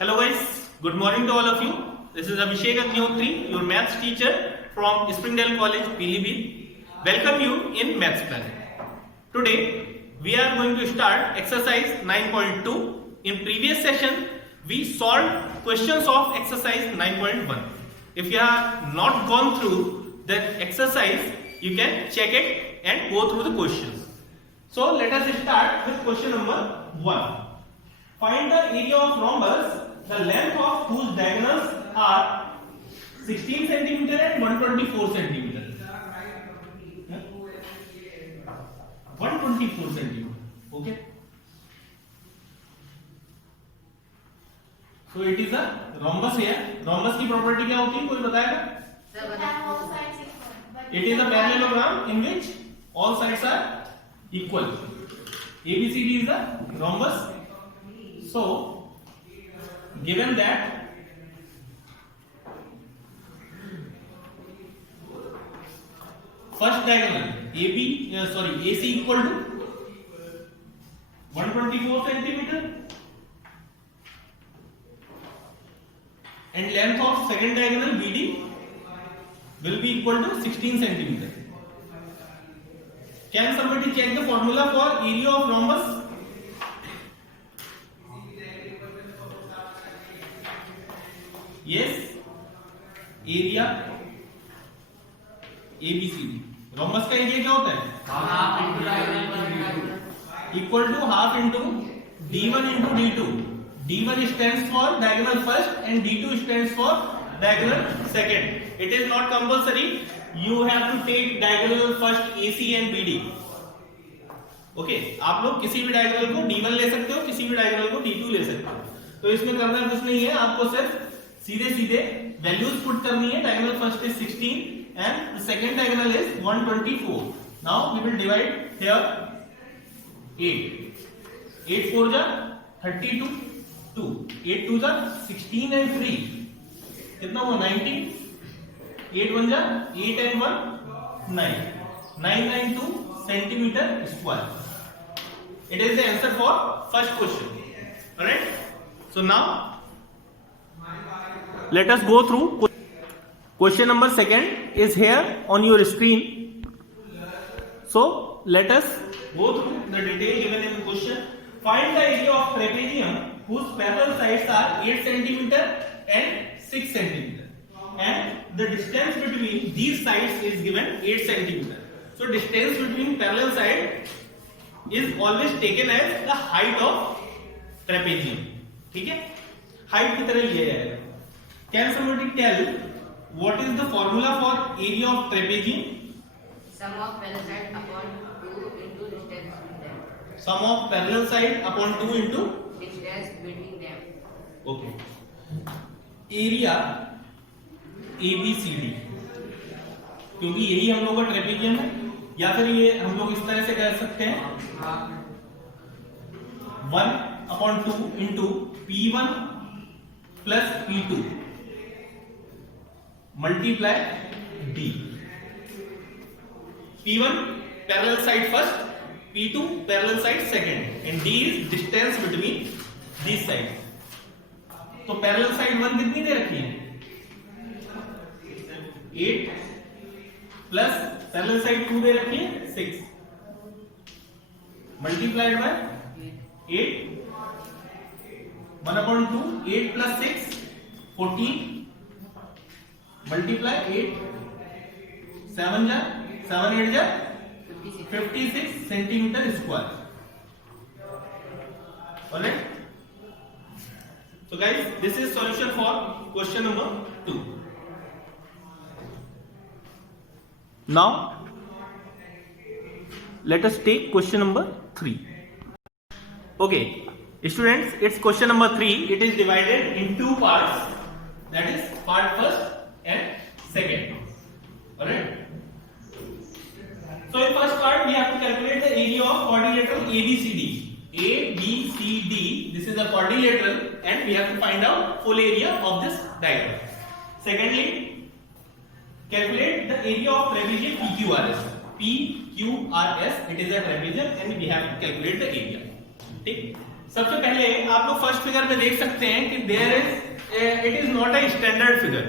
Hello guys, good morning to all of you. This is Abhishek Agnihotri, your maths teacher from Springdale College, Pilibhit. Welcome you in Maths Planet. Today we are going to start exercise 9.2. In previous session we solved questions of exercise 9.1. If you have not gone through that exercise, you can check it and go through the questions. So let us start with question number 1. Find the area of rhombus, the length of whose diagonals are 16 cm and 124 cm. 124 cm. Okay. So it is a rhombus here. Rhombus की property क्या होती है? कोई बताएगा? It is a parallelogram in which all sides are equal. ABCD is a rhombus. So, given that first diagonal AC equal to 124 cm and length of second diagonal BD will be equal to 16 cm. Can somebody check the formula for area of rhombus? Yes, area ABCD. Rhombus का area क्या होता है? Equal to half into D1 into D2. D1 stands for diagonal first and D2 stands for diagonal second. It is not compulsory. You have to take diagonal first AC and BD. Okay, आप लोग किसी भी diagonal को D1 ले सकते हो, किसी भी diagonal को D2 ले सकते हो. तो इसमें करना कुछ नहीं है, आपको सिर्फ सीधे वैल्यूज पुट करनी है. Diagonal first is 16 and the second diagonal is 124. Now we will divide here 8 8 4 जा 32 2 8 2 जा 16 एंड 3 कितना हुआ 19 8 1 जा 8 and 1 9 992 centimetre square. It is the answer for first question. Alright, so now let us go through question number second is here on your screen. So let us go through the detail given in the question. Find the area of trapezium whose parallel sides are 8 cm and 6 cm and the distance between these sides is given 8 cm. So distance between parallel side is always taken as the height of trapezium. ठीक है, height की तरह लिया जाएगा. Can somebody tell what is the formula for area of trapezium? Sum of parallel side upon 2 into distance between them. Sum of parallel side upon 2 into Distance between them. okay. Area ABCD क्योंकि यही हम लोग का trapezium है, या फिर ये हम लोग इस तरह से कह सकते हैं 1/2 into P1 plus P2 multiply D. P1 parallel side first, P2 parallel side second, and D is distance between these sides. तो parallel side 1 कितनी दे रखी है 8 plus parallel side 2 दे रखी है 6 multiplied by 8 1/2 8 plus 6 14 multiply 8 7 जा 7 8 जा 56 centimeter square. Alright, so guys, this is solution for question number 2. Now let us take question number 3. Okay students, it's question number 3. It is divided in two parts, that is part first and second. Alright, so in first part we have to calculate the area of quadrilateral ABCD. ABCD, this is a quadrilateral and we have to find out full area of this diagram. Secondly, calculate the area of trapezium PQRS. PQRS, it is a trapezium and we have to calculate the area. ठीक, सबसे पहले आप लोग first figure में देख सकते हैं कि it is not a standard figure.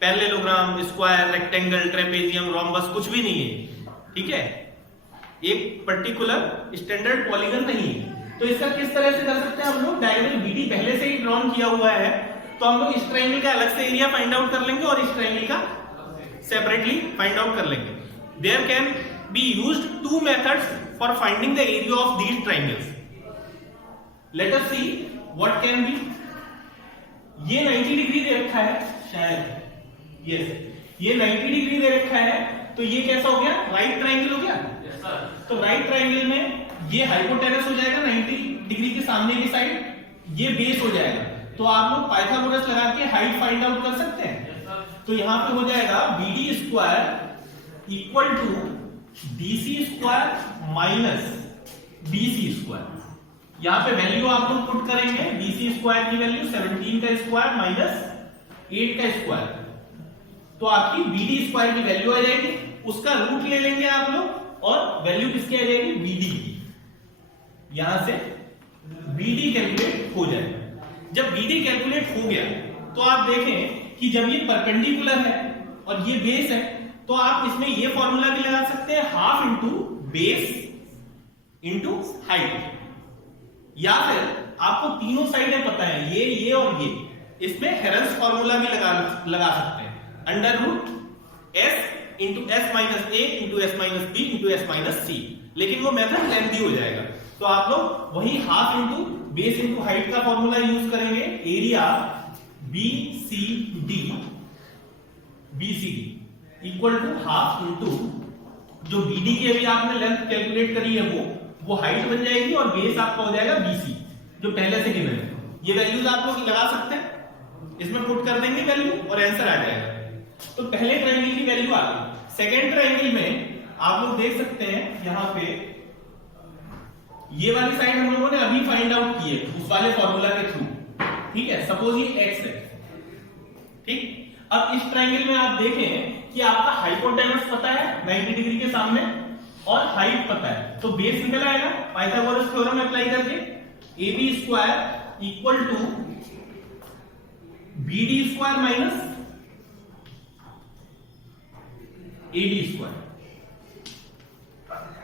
Parallelogram, square, rectangle, trapezium, rhombus कुछ भी नहीं है, ठीक है, एक पर्टिकुलर स्टैंडर्ड पॉलीगन नहीं है। तो इसका किस तरह से कर सकते हैं हम लोग, डायगोनल बीडी पहले से ही ड्रॉन किया हुआ है, तो हम लोग इस ट्रायंगल का अलग से एरिया फाइंड आउट कर लेंगे और इस ट्रायंगल का सेपरेटली फाइंड आउट कर लेंगे। There can be used two methods for finding the area of these triangles. Let us see what can be. ये 90 डिग्री दे रखा है शायद, यस, ये 90 डिग्री दे रखा है, तो ये कैसा हो गया, राइट ट्रायंगल हो गया। तो राइट ट्रायंगल में ये हाइपोटेनस हो जाएगा 90 डिग्री के सामने की साइड, ये बेस हो जाएगा। तो आप लोग पाइथागोरस लगा के हाइट फाइंड आउट कर सकते हैं। तो यहां पे हो जाएगा BD square equal to BC square minus BC square. यहां पे वैल्यू आप लोग पुट करेंगे, BC स्क्वायर की वैल्यू 17 का स्क्वायर माइनस 8 का स्क्वायर, तो आपकी BD स्क्वायर की वैल्यू आ जाएगी, उसका रूट ले लेंगे आप लोग और वैल्यू किसकी आ जाएगी, BD की। यहां से BD कैलकुलेट हो जाएगा। जब BD कैलकुलेट हो गया तो आप देखें कि जब ये परपेंडिकुलर है और ये बेस है, तो आप इसमें ये फॉर्मूला भी लगा सकते हैं, half into base into height, या फिर आपको तीनों साइडें पता है, ये और ये, इसमें हेरल्स फॉर्मूला भी लगा सकते हैं, under root S into S minus A into S minus B into S minus C, लेकिन वो मेथड लेंथी हो जाएगा। तो आप लोग वही half into base into height का फॉर्मूला यूज करेंगे, area BCD equal to half into जो BD की अभी आपने लेंथ कैलकुलेट करी है वो हाइट बन जाएगी और बेस आपका हो जाएगा BC जो पहले से गिवन है। ये वैल्यूज आप लोग लगा सकते हैं, इसमें पुट कर देंगे वैल्यू और आंसर आ जाएगा। तो पहले ट्रायंगल की वैल्यू आ गई। सेकेंड ट्रायंगल में आप लोग देख सकते हैं यहां पे ये वाली साइड हम लोगों ने अभी फाइंड आउट की है उस वाले फॉर्मूला के थ्रू, ठीक है, सपोज ये x है, ठीक। अब इस ट्रायंगल में आप देखें कि आपका हाइपोटेनस पता है 90 डिग्री के सामने और हाइट पता है, तो बेस निकल आएगा पाइथागोरस थ्योरम अप्लाई करके, AB square equal to BD square minus AD square.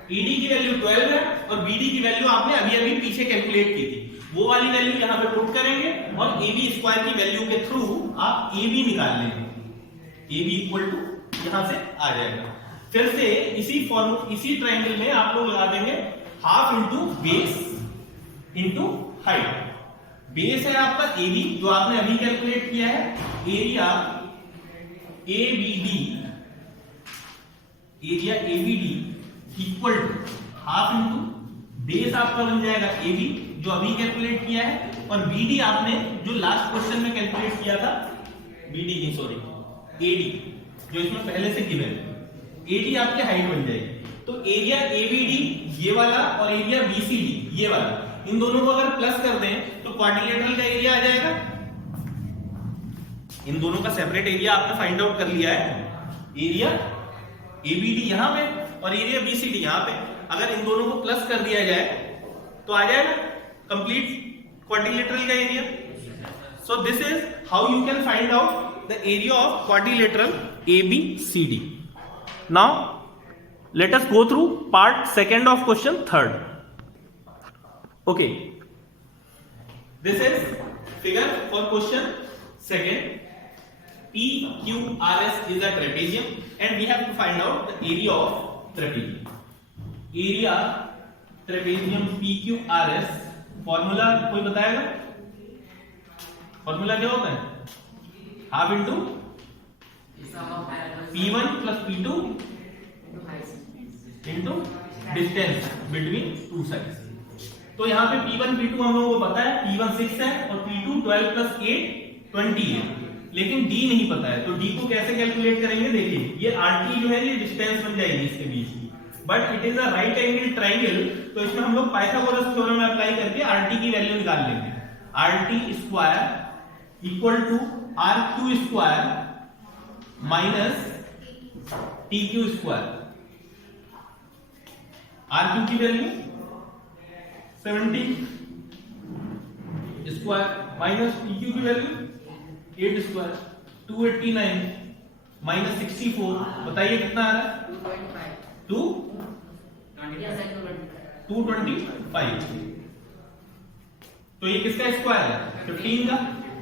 ED की वैल्यू 12 है और BD की वैल्यू आपने अभी अभी पीछे कैलकुलेट की थी, वो वाली वैल्यू यहां पे पुट करेंगे और AB स्क्वायर की वैल्यू के थ्रू आप AB निकाल लेंगे, AB इक्वल टू यहां से आ जाएगा। फिर से इसी ट्रायंगल में आप लोग लगा देंगे half into base into height. Base है आपका AB जो आपने अभी कैलकुलेट किया है, area ABD equal to half into base आपका बन जाएगा AB जो अभी कैलकुलेट किया है, और BD आपने जो लास्ट क्वेश्चन में कैलकुलेट किया था, AD जो इसमें पहले से गिवन है, AD आपकी हाइट बन जाएगी। तो एरिया ABD ये वाला और एरिया BCD ये वाला, इन दोनों को अगर प्लस कर दें तो क्वाड्रिलेटरल का एरिया आ जाएगा। इन दोनों का सेपरेट एरिया आपने फाइंड आउट कर लिया है, एरिया ABD यहां पे और एरिया BCD यहां पे, अगर इन दोनों को प्लस कर दिया जाए तो आ जाएगा कंप्लीट क्वाड्रिलेटरल का area. So this is how you can find out the area of quadrilateral ABCD। Now let us go through part second of question third. Okay, this is figure for question second. PQRS is a trapezium and we have to find out the area of trapezium. Area trapezium PQRS formula कोई बताएगा? Formula क्या होता है? Half into P1 plus P2 into distance between two sides. तो यहाँ पे P1 P2 हम लोगों को पता है, P1 6 है और P2 12 प्लस 8 20 है, लेकिन D नहीं पता है। तो D को कैसे कैलकुलेट करेंगे? देखिए ये RT जो है ये डिस्टेंस बन जाएगी इसके बीच की, but it is a right angle triangle, तो इसमें हम लोग पाइथागोरस थ्योरम में अप्लाई करके RT की वैल्यू निकाल लेंगे। RT square equal to RQ square minus TQ square. RQ की वैल्यू 17 स्क्वायर माइनस PQ की वैल्यू 8 स्क्वायर 289 माइनस 64, बताइए कितना आ रहा है? 225. Yes, sir, 225. तो ये किसका स्क्वायर है? 15 का।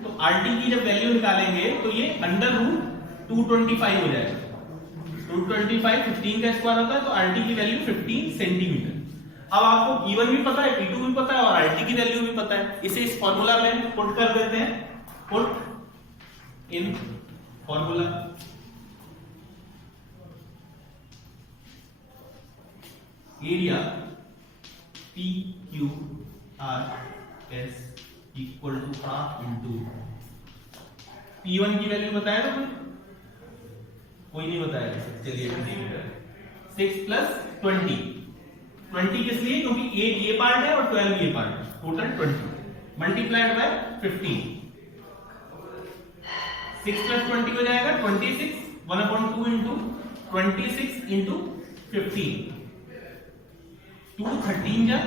तो RT की जब वैल्यू निकालेंगे तो ये अंडर रूट 225 हो जाएगा। 225 15 का स्क्वायर होता है, तो RT की वैल्यू 15 सेंटीमीटर। अब आपको E1 भी पता है, E2 भी पता है और RT की वैल्यू भी पता है। इसे इस फॉर्मूला में पुट कर देते हैं। Put in formula. Area PQRS equal to half into P1 की वैल्यू बताया ना कोई नहीं बताया? चलिए 6 प्लस 20 किस लिए? क्योंकि 8 ये पार्ट है और 12 ये पार्ट है, टोटल 20 मल्टीप्लाइड बाय 15। 6 प्लस 20 हो जाएगा 26, 1/2 इंटू 26 इंटू 15, 213 जा।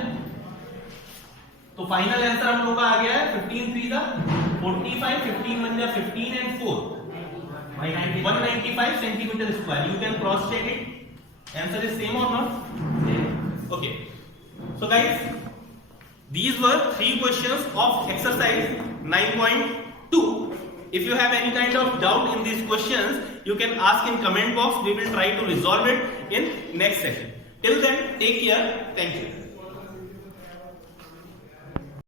तो फाइनल आंसर हम लोग का आ गया है 15 3 जा 45, 15 1 जा 15 and 4 195 centimeter square. You can cross check it. Answer is same or not? Same. Okay. So guys, these were 3 questions of exercise 9.2. If you have any kind of doubt in these questions, you can ask in comment box. We will try to resolve it in next session. Till then, take care. Thank you.